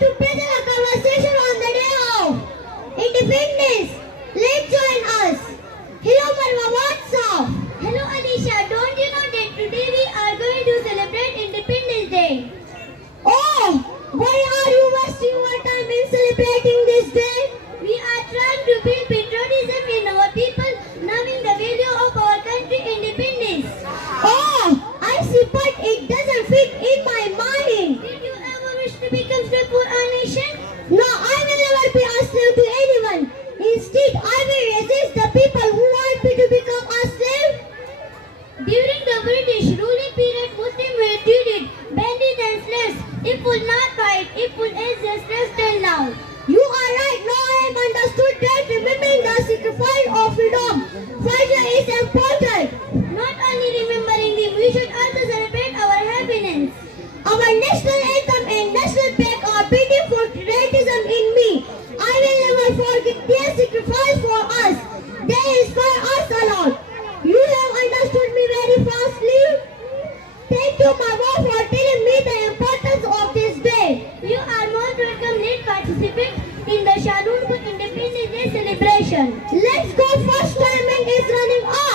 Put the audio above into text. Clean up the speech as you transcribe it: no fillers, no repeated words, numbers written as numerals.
to present a conversation on the day of independence. Let's join us. Hello Marwa, what's up? Hello Alisha, don't you know that today we are going to celebrate Independence Day? Oh, why are you wasting your time in celebrating this day? We are trying to build patriotism in our people, knowing the value of our country independence. Oh, I see, but it doesn't fit in my mind. Did you ever wish to become slave for our nation? No, I will never be a slave to anyone. Instead, I will resist the people who want me to become a slave. During the British ruling period, Muslims were treated bandits and slaves. It will not fight, it will as the slaves till now. You are right. Now I have understood that remembering the sacrifice of freedom further is important. Not only remembering them, we should also celebrate our happiness. Our national anthem and national flag are beating for patriotism in me. I will never forget their sacrifice for us. They inspire us a lot. You have understood me very fastly. Thank you, Marwa, for telling me the importance of this day. You are most welcome. Let's participate in the Shah Noor Independence Day celebration. Let's go. First timing is running up.